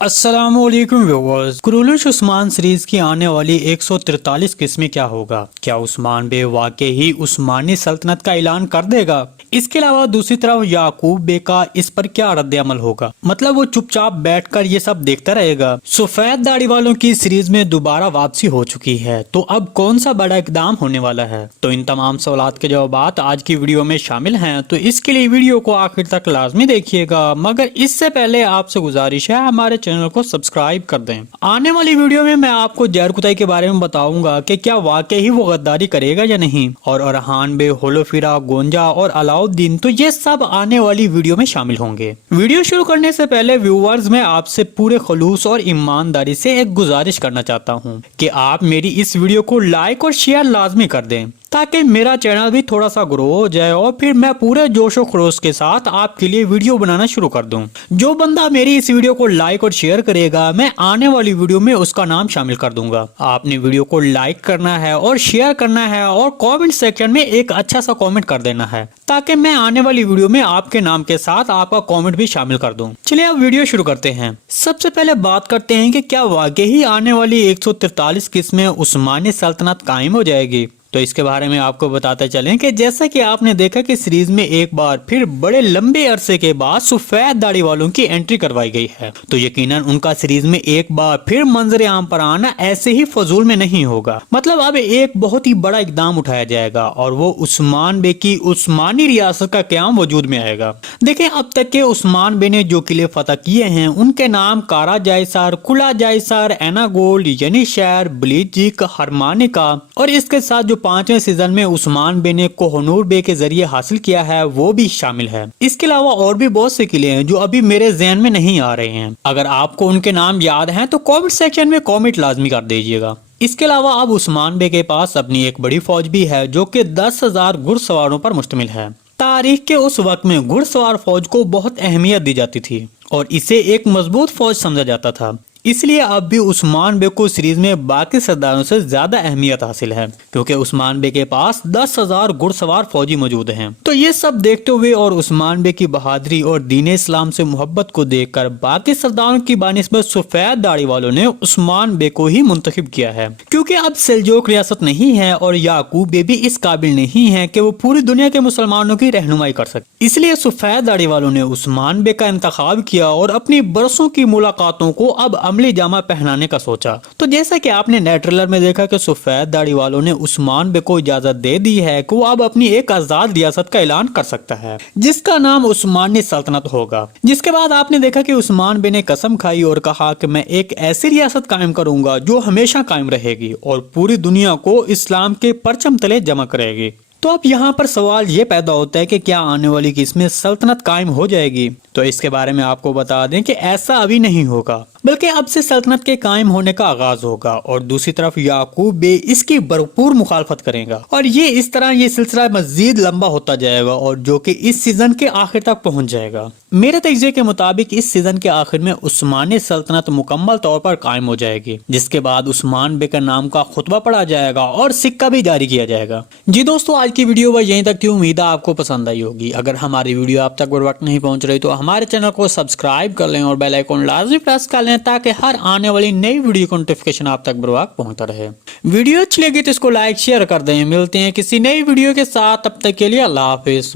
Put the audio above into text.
अस्सलाम वालेकुम viewers. Kurulus Usman series की आने वाली 143 किस्में क्या होगा? क्या उस्मान बे वाकई ही उस्मानी सल्तनत का ऐलान कर देगा? इसके अलावा दूसरी तरफ याकूब बे का इस पर क्या रद्द अमल होगा? मतलब वो चुपचाप बैठकर ये सब देखता रहेगा? सफेद दाढ़ी वालों की सीरीज में दोबारा वापसी हो चुकी है, तो अब कौन सा बड़ा इकदाम होने वाला है? तो इन तमाम सवालात के जवाब आज की वीडियो में शामिल हैं, तो इसके लिए वीडियो को आखिर तक लाजमी देखिएगा। मगर इससे पहले आपसे गुजारिश है, हमारे चैनल को सब्सक्राइब कर दें। आने वाली वीडियो में मैं आपको जहर कुतई के बारे में बताऊंगा कि क्या वाकई ही वो गद्दारी करेगा या नहीं, और अरहान बे, होलोफिरा, गोंजा और अलाउद्दीन, तो ये सब आने वाली वीडियो में शामिल होंगे। वीडियो शुरू करने से पहले व्यूअर्स, मैं आपसे पूरे खलूस और ईमानदारी से एक गुजारिश करना चाहता हूँ कि आप मेरी इस वीडियो को लाइक और शेयर लाजमी कर दें, ताकि मेरा चैनल भी थोड़ा सा ग्रो हो जाए और फिर मैं पूरे जोश और खरोश के साथ आपके लिए वीडियो बनाना शुरू कर दूं। जो बंदा मेरी इस वीडियो को लाइक और शेयर करेगा, मैं आने वाली वीडियो में उसका नाम शामिल कर दूंगा। आपने वीडियो को लाइक करना है और शेयर करना है और कमेंट सेक्शन में एक अच्छा सा कमेंट कर देना है, ताकि मैं आने वाली वीडियो में आपके नाम के साथ आपका कमेंट भी शामिल कर दूं। चलिए अब वीडियो शुरू करते हैं। सबसे पहले बात करते हैं कि क्या वाकई ही आने वाली 143 किस्में उस्मानी सल्तनत कायम हो जाएगी। तो इसके बारे में आपको बताते चलें कि जैसा कि आपने देखा कि सीरीज में एक बार फिर बड़े लंबे अरसे के बाद सफेद दाढ़ी वालों की एंट्री करवाई गई है, तो यकीनन उनका सीरीज में एक बार फिर मंजर आम पर आना ऐसे ही फजूल में नहीं होगा। मतलब अब एक बहुत ही बड़ा इकदाम उठाया जाएगा और वो उस्मान बे की उस्मानी रियासत का क्याम वजूद में आएगा। देखिए, अब तक के उस्मान बे ने जो किले फतह किए हैं, उनके नाम कारा जायसार, कुला जायसार, एनागोल्ड, यनीशहर, बलीजिक, हरमानिका, और इसके साथ जो 5वें सीजन में उस्मान बे ने कोहनूर बे के जरिए हासिल किया है, वो भी शामिल है। इसके अलावा और भी बहुत से किले हैं जो अभी मेरे ज़हन में नहीं आ रहे हैं। अगर आपको उनके नाम याद हैं तो कमेंट सेक्शन में कमेंट लाजमी कर दीजिएगा। इसके अलावा अब उस्मान बे के पास अपनी एक बड़ी फौज भी है, जो कि 10,000 घुड़सवारों पर मुश्तमिल है। तारीख के उस वक्त में घुड़सवार फौज को बहुत अहमियत दी जाती थी और इसे एक मजबूत फौज समझा जाता था। इसलिए अब भी उस्मान बे को सीरीज में बाकी सरदारों से ज्यादा अहमियत हासिल है, क्योंकि उस्मान बे के पास 10,000 घुड़सवार फौजी मौजूद हैं। तो ये सब देखते हुए और उस्मान बे की बहादुरी और दीन इस्लाम से मोहब्बत को देखकर बाकी सरदारों की बानिस्बत सफेद दाढ़ी वालों ने उस्मान बे को ही मुंतखब किया है, क्योंकि अब सेल्जोक रियासत नहीं है और याकूब बे भी इस काबिल नहीं है कि वो पूरी दुनिया के मुसलमानों की रहनुमाई कर सके। इसलिए सफेद दाढ़ी वालों ने उस्मान बे का इंतखाब किया और अपनी बरसों की मुलाकातों को अब अमली जामा पहनाने का सोचा। तो जैसा कि आपने नए ट्रेलर में देखा कि सफेद दाढ़ी वालों ने उस्मान बे को इजाजत दे दी है कि वो अब अपनी एक आजाद रियासत का ऐलान कर सकता है, जिसका नाम उस्मानी सल्तनत होगा। जिसके बाद आपने देखा कि उस्मान बे ने कसम खाई और कहा कि मैं एक ऐसी रियासत कायम करूंगा जो हमेशा कायम रहेगी और पूरी दुनिया को इस्लाम के परचम तले जमा करेगी। तो अब यहाँ पर सवाल ये पैदा होता है कि क्या आने वाली किस्में सल्तनत कायम हो जाएगी? तो इसके बारे में आपको बता दें कि ऐसा अभी नहीं होगा, बल्कि अब से सल्तनत के कायम होने का आगाज होगा और दूसरी तरफ याकूब बे इसकी भरपूर मुखालफत करेगा और ये इस तरह ये सिलसिला मजीद लंबा होता जाएगा और जो कि इस सीजन के आखिर तक पहुंच जाएगा। मेरे तजज़िये के मुताबिक इस सीजन के आखिर में उस्मानी सल्तनत मुकम्मल तौर पर कायम हो जाएगी, जिसके बाद उस्मान बे का नाम का खुतबा पढ़ा जाएगा और सिक्का भी जारी किया जाएगा। जी दोस्तों, आज की वीडियो बस यहीं तक थी। उम्मीद है आपको पसंद आई होगी। अगर हमारी वीडियो आप तक बर वक्त नहीं पहुंच रही तो हमारे चैनल को सब्सक्राइब कर लें और बेल आइकन लाजमी प्रेस कर लें, ताकि हर आने वाली नई वीडियो का नोटिफिकेशन आप तक बर वक्त पहुंचता रहे। वीडियो अच्छी लगी तो इसको लाइक शेयर कर दें। मिलते हैं किसी नई वीडियो के साथ, तब तक के लिए अल्लाह हाफिज।